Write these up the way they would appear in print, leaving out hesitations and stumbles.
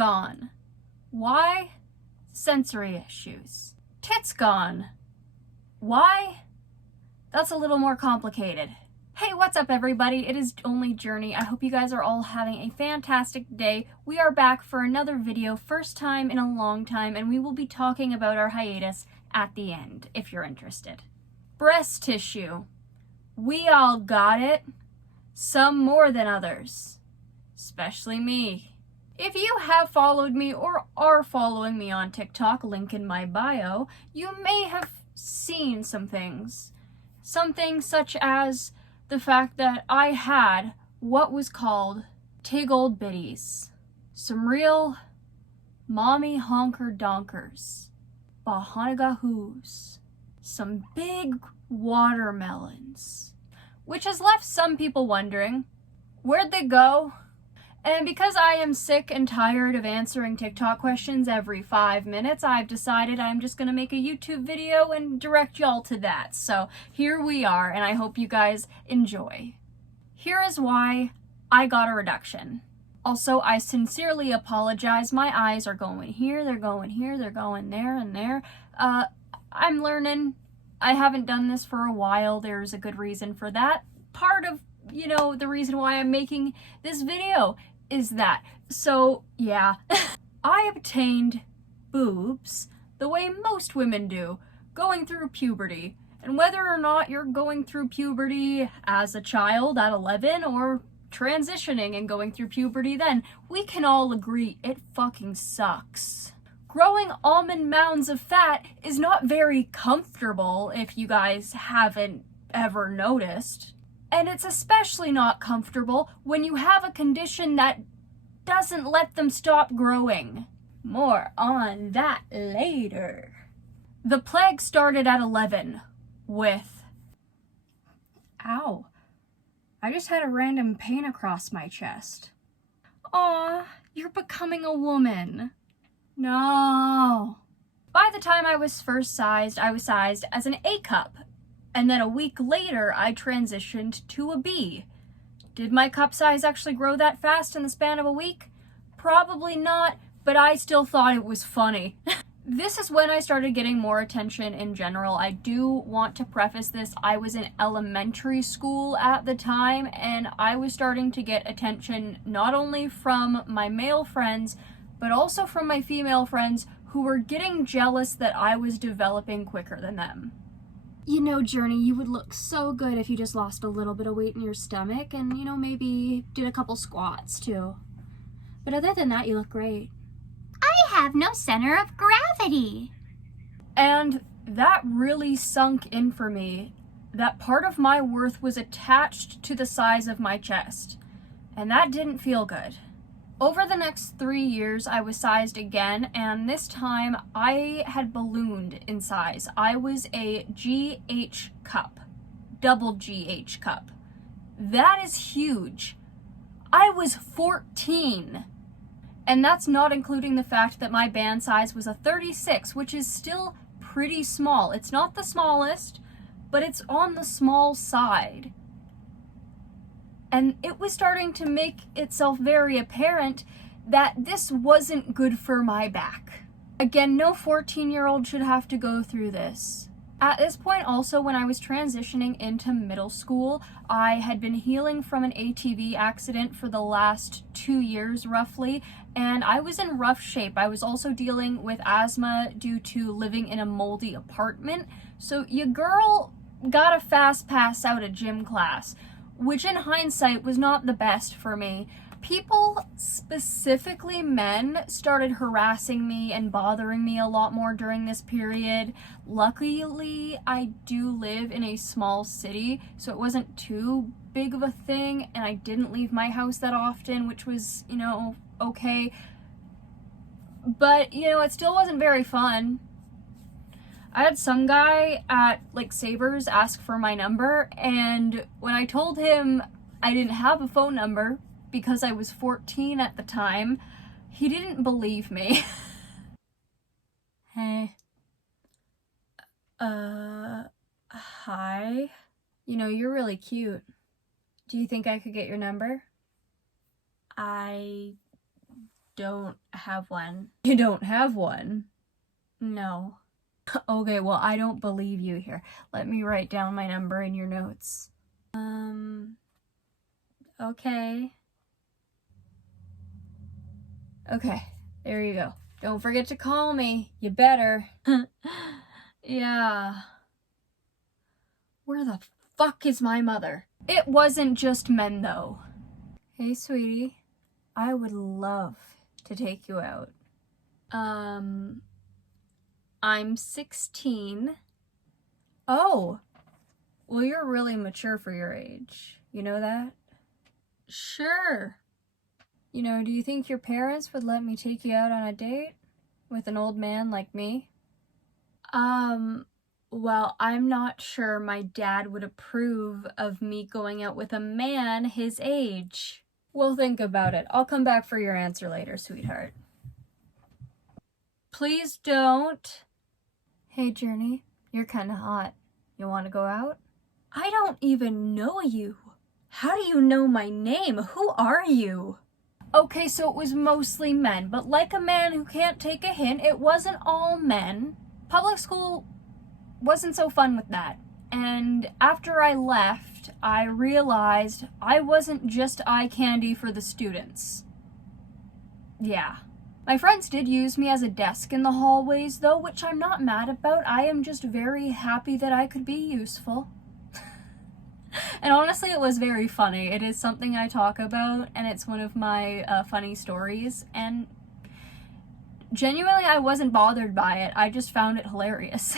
gone. Why? Sensory issues. Tits gone. Why? That's a little more complicated. Hey, what's up everybody? It is only Journey. I hope you guys are all having a fantastic day. We are back for another video, first time in a long time, and we will be talking about our hiatus at the end, if you're interested. Breast tissue. We all got it. Some more than others. Especially me. If you have followed me or are following me on TikTok, link in my bio, you may have seen some things. Something such as the fact that I had what was called tig old bitties. Some real mommy honker donkers. Bahanagahoos. Some big watermelons. Which has left some people wondering, where'd they go? And because I am sick and tired of answering TikTok questions every 5 minutes, I've decided I'm just gonna make a YouTube video and direct y'all to that. So here we are, and I hope you guys enjoy. Here is why I got a reduction. Also, I sincerely apologize. My eyes are going here, they're going here, they're going there and there. I'm learning. I haven't done this for a while. There's a good reason for that. Part of, the reason why I'm making this video is that. So, yeah. I obtained boobs the way most women do, going through puberty. And whether or not you're going through puberty as a child at 11 or transitioning and going through puberty then, we can all agree it fucking sucks. Growing almond mounds of fat is not very comfortable if you guys haven't ever noticed. And it's especially not comfortable when you have a condition that doesn't let them stop growing. More on that later. The plague started at 11 with... Ow. I just had a random pain across my chest. Aw, you're becoming a woman. No. By the time I was first sized, I was sized as an A cup. And then a week later, I transitioned to a B. Did my cup size actually grow that fast in the span of a week? Probably not, but I still thought it was funny. This is when I started getting more attention in general. I do want to preface this. I was in elementary school at the time, and I was starting to get attention not only from my male friends, but also from my female friends who were getting jealous that I was developing quicker than them. Journey, you would look so good if you just lost a little bit of weight in your stomach and, maybe did a couple squats too. But other than that, you look great. I have no center of gravity. And that really sunk in for me. That part of my worth was attached to the size of my chest. And that didn't feel good. Over the next 3 years, I was sized again, and this time I had ballooned in size. I was a GH cup, double GH cup. That is huge. I was 14. And that's not including the fact that my band size was a 36, which is still pretty small. It's not the smallest, but it's on the small side. And it was starting to make itself very apparent that this wasn't good for my back. Again, no 14-year-old should have to go through this. At this point also, when I was transitioning into middle school, I had been healing from an ATV accident for the last 2 years roughly, and I was in rough shape. I was also dealing with asthma due to living in a moldy apartment, so your girl got a fast pass out of gym class, which in hindsight was not the best for me. People, specifically men, started harassing me and bothering me a lot more during this period. Luckily, I do live in a small city, so it wasn't too big of a thing, and I didn't leave my house that often, which was, okay. But, it still wasn't very fun. I had some guy at, Savers ask for my number, and when I told him I didn't have a phone number because I was 14 at the time, he didn't believe me. Hey. Hi? You're really cute. Do you think I could get your number? I don't have one. You don't have one? No. Okay, well, I don't believe you here. Let me write down my number in your notes. Okay. Okay, there you go. Don't forget to call me. You better. Yeah. Where the fuck is my mother? It wasn't just men, though. Hey, sweetie. I would love to take you out. I'm 16. Oh. Well, you're really mature for your age. You know that? Sure. You know, do you think your parents would let me take you out on a date with an old man like me? Well, I'm not sure my dad would approve of me going out with a man his age. We'll think about it. I'll come back for your answer later, sweetheart. Please don't. Hey, Journey, you're kinda hot. You wanna go out? I don't even know you. How do you know my name? Who are you? Okay, so it was mostly men, but like a man who can't take a hint, it wasn't all men. Public school wasn't so fun with that. And after I left, I realized I wasn't just eye candy for the students. Yeah. My friends did use me as a desk in the hallways, though, which I'm not mad about. I am just very happy that I could be useful. And honestly, it was very funny. It is something I talk about, and it's one of my funny stories. And genuinely, I wasn't bothered by it. I just found it hilarious.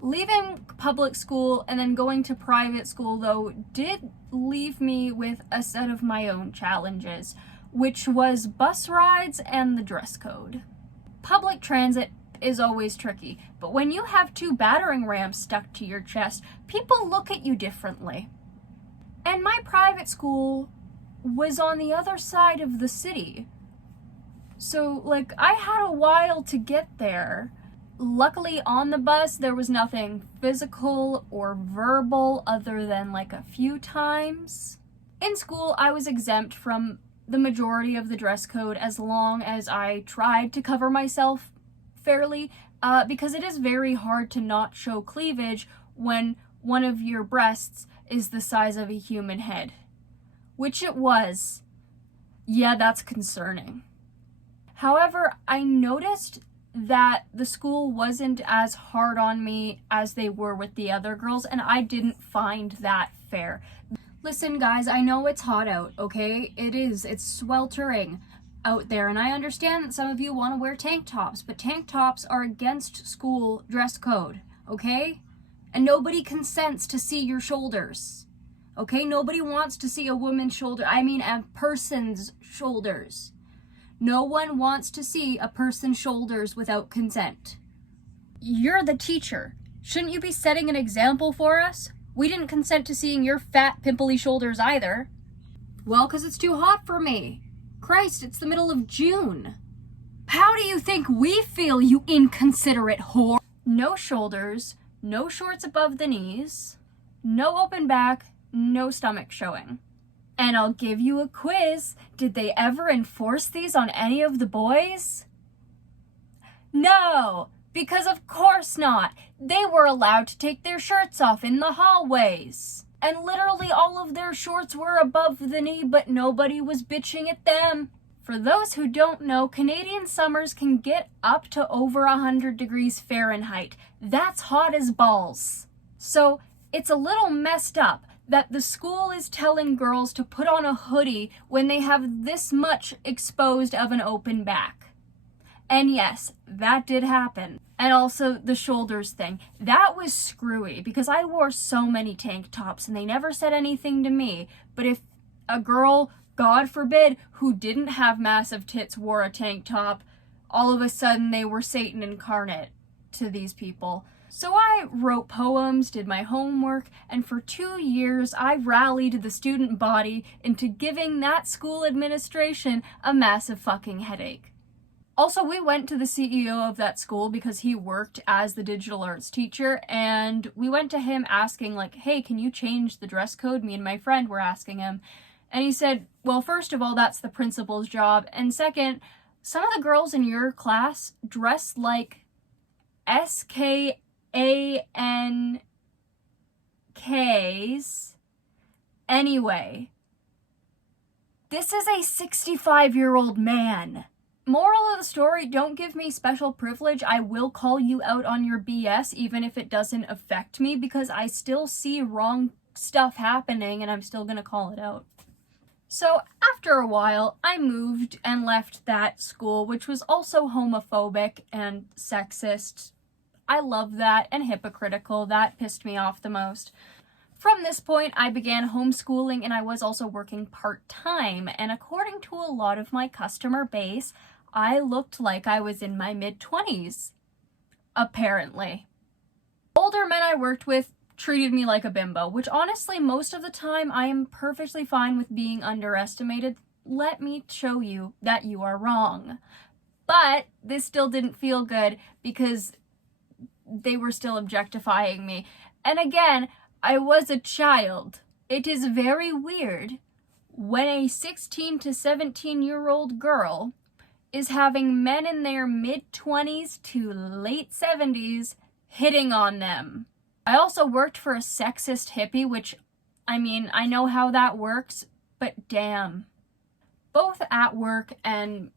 Leaving public school and then going to private school, though, did leave me with a set of my own challenges, which was bus rides and the dress code. Public transit is always tricky, but when you have 2 battering rams stuck to your chest, people look at you differently. And my private school was on the other side of the city. So, like, I had a while to get there. Luckily, on the bus, there was nothing physical or verbal other than, like, a few times. In school, I was exempt from the majority of the dress code as long as I tried to cover myself fairly, because it is very hard to not show cleavage when one of your breasts is the size of a human head. Which it was. Yeah, that's concerning. However, I noticed that the school wasn't as hard on me as they were with the other girls, and I didn't find that fair. Listen, guys, I know it's hot out, okay? It is. It's sweltering out there, and I understand that some of you want to wear tank tops, but tank tops are against school dress code, okay? And nobody consents to see your shoulders, okay? Nobody wants to see a woman's shoulder. I mean, a person's shoulders. No one wants to see a person's shoulders without consent. You're the teacher. Shouldn't you be setting an example for us? We didn't consent to seeing your fat, pimply shoulders either. Well, 'cause it's too hot for me. Christ, it's the middle of June. How do you think we feel, you inconsiderate whore? No shoulders, no shorts above the knees, no open back, no stomach showing. And I'll give you a quiz. Did they ever enforce these on any of the boys? No, because of course not. They were allowed to take their shirts off in the hallways. And literally all of their shorts were above the knee, but nobody was bitching at them. For those who don't know, Canadian summers can get up to over 100 degrees Fahrenheit. That's hot as balls. So it's a little messed up that the school is telling girls to put on a hoodie when they have this much exposed of an open back. And yes, that did happen. And also the shoulders thing. That was screwy because I wore so many tank tops and they never said anything to me. But if a girl, God forbid, who didn't have massive tits wore a tank top, all of a sudden they were Satan incarnate to these people. So I wrote poems, did my homework, and for 2 years I rallied the student body into giving that school administration a massive fucking headache. Also, we went to the CEO of that school because he worked as the digital arts teacher, and we went to him asking, like, hey, can you change the dress code? Me and my friend were asking him. And he said, well, first of all, that's the principal's job, and second, Some of the girls in your class dress like SKANKs. Anyway, this is a 65-year-old man. Moral of the story, don't give me special privilege. I will call you out on your BS even if it doesn't affect me, because I still see wrong stuff happening and I'm still gonna call it out. So after a while, I moved and left that school, which was also homophobic and sexist. I love that, and hypocritical. That pissed me off the most. From this point, I began homeschooling, and I was also working part-time, and according to a lot of my customer base, I looked like I was in my mid-20s. Apparently. Older men I worked with treated me like a bimbo, which honestly, most of the time, I am perfectly fine with being underestimated. Let me show you that you are wrong. But this still didn't feel good because they were still objectifying me. And again, I was a child. It is very weird when a 16 to 17-year-old girl is having men in their mid-20s to late 70s hitting on them. I also worked for a sexist hippie, which, I mean, I know how that works, but damn. Both at work and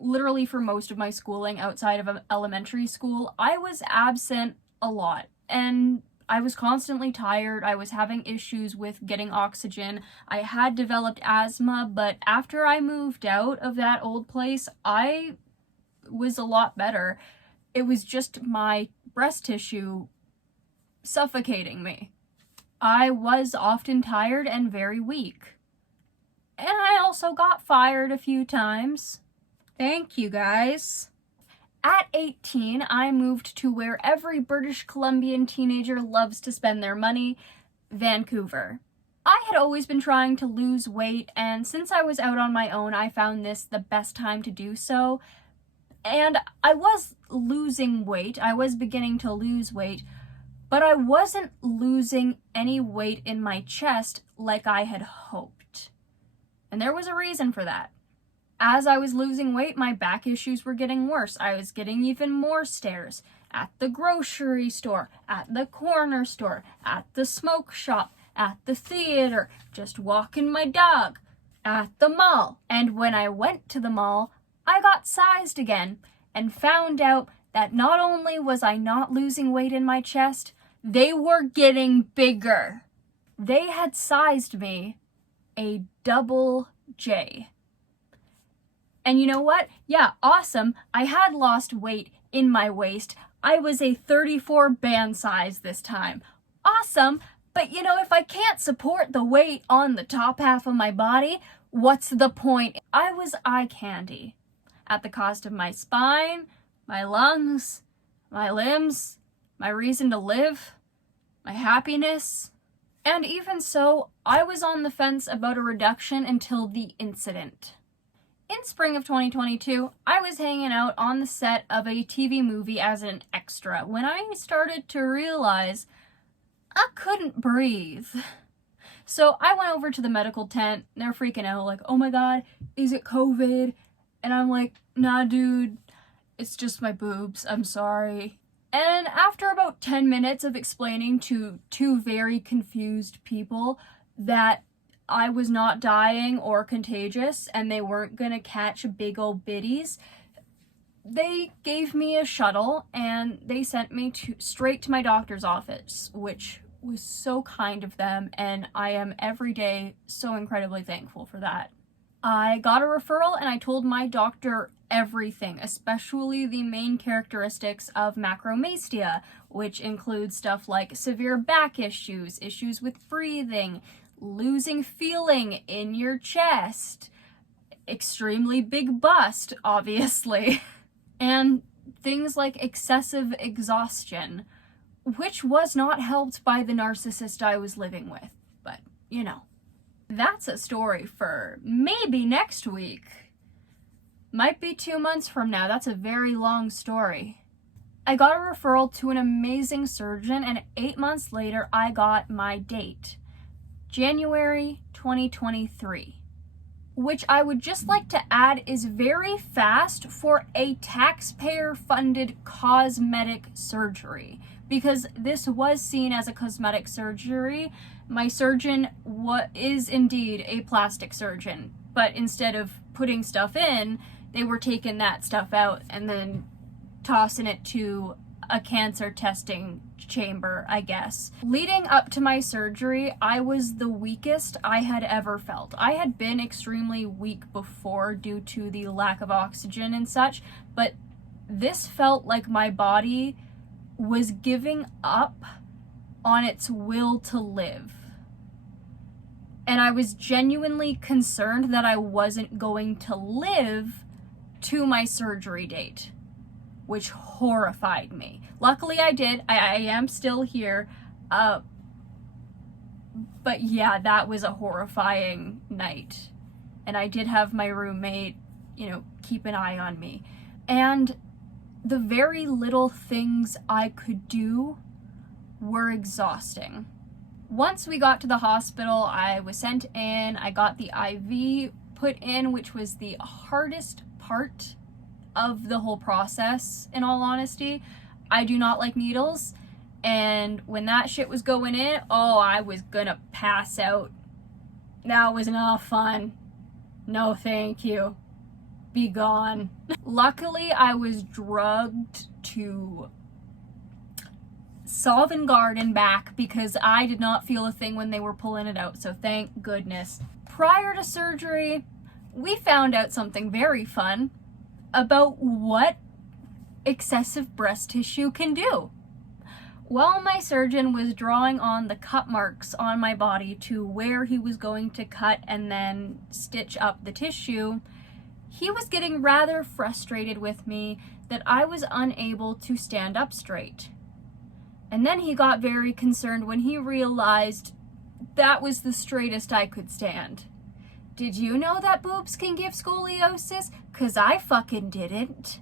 literally for most of my schooling outside of elementary school, I was absent a lot, and I was constantly tired. I was having issues with getting oxygen. I had developed asthma, but after I moved out of that old place, I was a lot better. It was just my breast tissue suffocating me. I was often tired and very weak. And I also got fired a few times. Thank you, guys. At 18, I moved to where every British Columbian teenager loves to spend their money, Vancouver. I had always been trying to lose weight, and since I was out on my own, I found this the best time to do so. And I was losing weight. I was beginning to lose weight, but I wasn't losing any weight in my chest like I had hoped. And there was a reason for that. As I was losing weight, my back issues were getting worse. I was getting even more stares at the grocery store, at the corner store, at the smoke shop, at the theater, just walking my dog, at the mall. And when I went to the mall, I got sized again and found out that not only was I not losing weight in my chest, they were getting bigger. They had sized me a double J. And you know what? Yeah, awesome. I had lost weight in my waist. I was a 34 band size this time. Awesome. But you know, if I can't support the weight on the top half of my body, what's the point? I was eye candy at the cost of my spine, my lungs, my limbs, my reason to live, my happiness. And even so, I was on the fence about a reduction until the incident. In spring of 2022, I was hanging out on the set of a TV movie as an extra when I started to realize I couldn't breathe. So I went over to the medical tent. They're freaking out like, oh my god, is it COVID? And I'm like, nah dude, it's just my boobs, I'm sorry. And after about 10 minutes of explaining to two very confused people that I was not dying or contagious and they weren't gonna catch big old biddies, they gave me a shuttle and they sent me straight to my doctor's office, which was so kind of them, and I am every day so incredibly thankful for that. I got a referral and I told my doctor everything, especially the main characteristics of macromastia, which includes stuff like severe back issues, issues with breathing, losing feeling in your chest, extremely big bust, obviously, and things like excessive exhaustion, which was not helped by the narcissist I was living with. But, you know, that's a story for maybe next week. Might be 2 months from now. That's a very long story. I got a referral to an amazing surgeon, and 8 months later, I got my date. January 2023. which I would just like to add is very fast for a taxpayer-funded cosmetic surgery, because this was seen as a cosmetic surgery. My surgeon is indeed a plastic surgeon, but instead of putting stuff in, they were taking that stuff out and then tossing it to a cancer testing chamber, I guess. Leading up to my surgery, I was the weakest I had ever felt. I had been extremely weak before due to the lack of oxygen and such, but this felt like my body was giving up on its will to live. And I was genuinely concerned that I wasn't going to live to my surgery date, which horrified me. Luckily I did. I am still here. But yeah, that was a horrifying night. And I did have my roommate, keep an eye on me. And the very little things I could do were exhausting. Once we got to the hospital, I was sent in. I got the IV put in, which was the hardest part of the whole process, in all honesty. I do not like needles, and when that shit was going in, I was gonna pass out. That was not fun. No thank you. Be gone. Luckily, I was drugged to Solvent Garden back because I did not feel a thing when they were pulling it out, so thank goodness. Prior to surgery, we found out something very fun about what excessive breast tissue can do. While my surgeon was drawing on the cut marks on my body to where he was going to cut and then stitch up the tissue, he was getting rather frustrated with me that I was unable to stand up straight. And then he got very concerned when he realized that was the straightest I could stand. Did you know that boobs can give scoliosis? 'Cause I fucking didn't.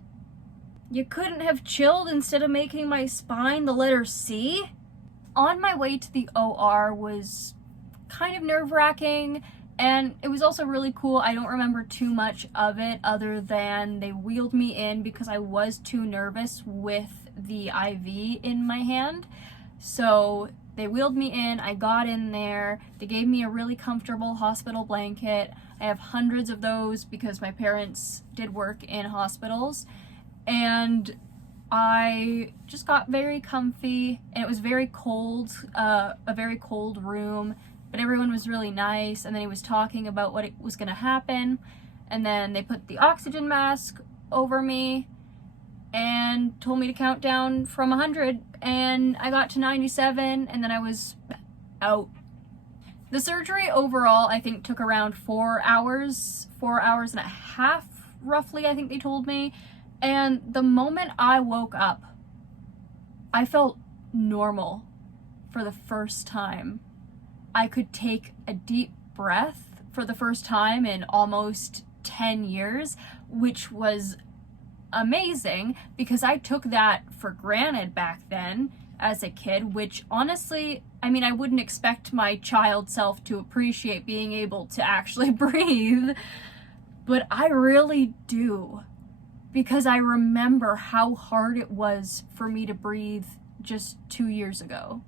You couldn't have chilled instead of making my spine the letter C? On my way to the OR was kind of nerve-wracking, and it was also really cool. I don't remember too much of it other than they wheeled me in because I was too nervous with the IV in my hand. So they wheeled me in, I got in there, they gave me a really comfortable hospital blanket. I have hundreds of those because my parents did work in hospitals. And I just got very comfy, and it was very cold, a very cold room, but everyone was really nice, and then he was talking about what was going to happen, and then they put the oxygen mask over me and told me to count down from 100, and I got to 97, and then I was out. The surgery overall, I think, took around 4 hours and a half, roughly, I think they told me. And the moment I woke up, I felt normal for the first time. I could take a deep breath for the first time in almost 10 years, which was amazing because I took that for granted back then as a kid, which honestly, I wouldn't expect my child self to appreciate being able to actually breathe, but I really do. Because I remember how hard it was for me to breathe just 2 years ago.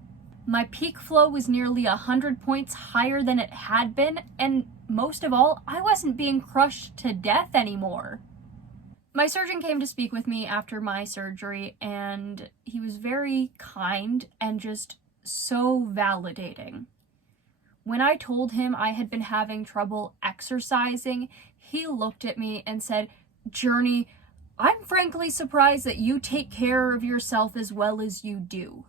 My peak flow was nearly 100 points higher than it had been, and most of all, I wasn't being crushed to death anymore. My surgeon came to speak with me after my surgery, and he was very kind and just so validating. When I told him I had been having trouble exercising, he looked at me and said, "Journey, I'm frankly surprised that you take care of yourself as well as you do."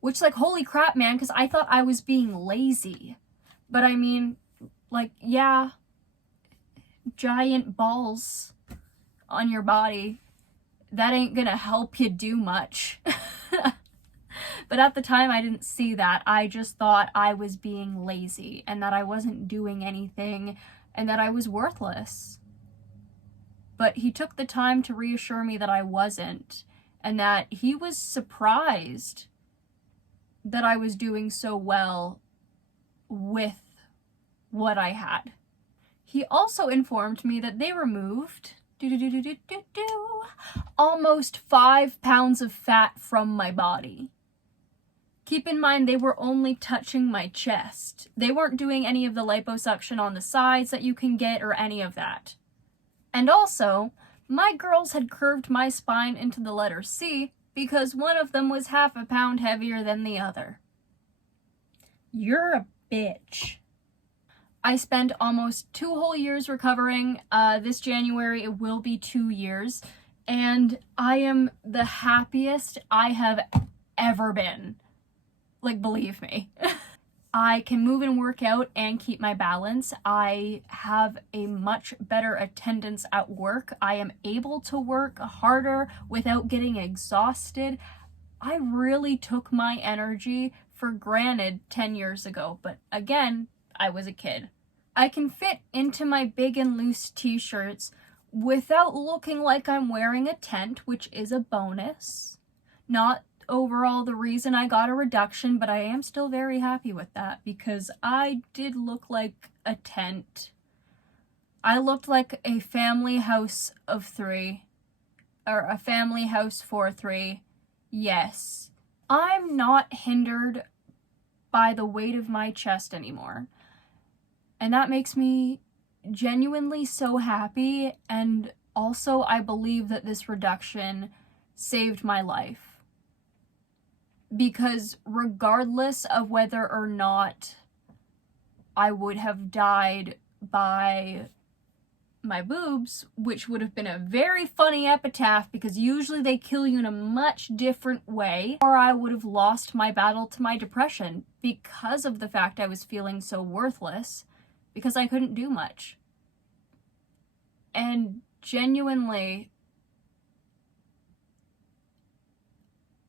Which, holy crap, man, because I thought I was being lazy. But yeah, giant balls on your body, that ain't gonna help you do much. But at the time, I didn't see that. I just thought I was being lazy and that I wasn't doing anything and that I was worthless. But he took the time to reassure me that I wasn't, and that he was surprised that I was doing so well with what I had. he also informed me that they removed almost 5 pounds of fat from my body. Keep in mind, they were only touching my chest. They weren't doing any of the liposuction on the sides that you can get or any of that. And also, my girls had curved my spine into the letter C because one of them was half a pound heavier than the other. You're a bitch. I spent almost 2 whole years recovering. This January it will be 2 years. And I am the happiest I have ever been. Like, believe me. I can move and work out and keep my balance. I have a much better attendance at work. I am able to work harder without getting exhausted. I really took my energy for granted 10 years ago, but again, I was a kid. I can fit into my big and loose t-shirts without looking like I'm wearing a tent, which is a bonus. Not overall the reason I got a reduction, but I am still very happy with that because I did look like a tent. I looked like a family house of 3, or a family house for 3. Yes. I'm not hindered by the weight of my chest anymore. And that makes me genuinely so happy, and also I believe that this reduction saved my life. Because regardless of whether or not I would have died by my boobs, which would have been a very funny epitaph because usually they kill you in a much different way, or I would have lost my battle to my depression because of the fact I was feeling so worthless because I couldn't do much. And genuinely,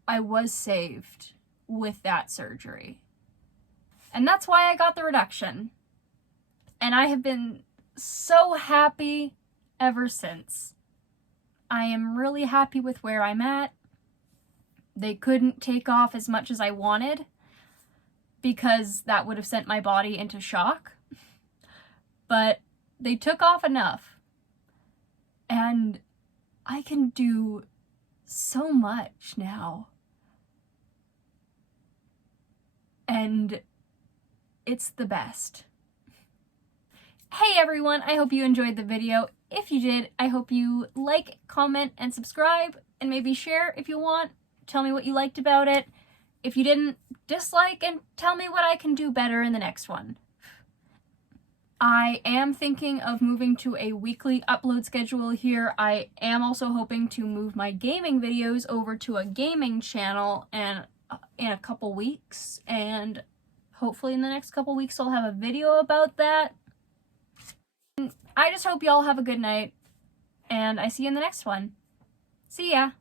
I was saved with that surgery. And that's why I got the reduction. And I have been so happy ever since. I am really happy with where I'm at. They couldn't take off as much as I wanted because that would have sent my body into shock. But they took off enough. And I can do so much now. And it's the best. Hey everyone, I hope you enjoyed the video. If you did, I hope you like, comment, and subscribe, and maybe share if you want. Tell me what you liked about it. If you didn't, dislike and tell me what I can do better in the next one. I am thinking of moving to a weekly upload schedule here. I am also hoping to move my gaming videos over to a gaming channel and in a couple weeks, and hopefully in the next couple weeks I'll have a video about that. I just hope y'all have a good night, and I see you in the next one. See ya!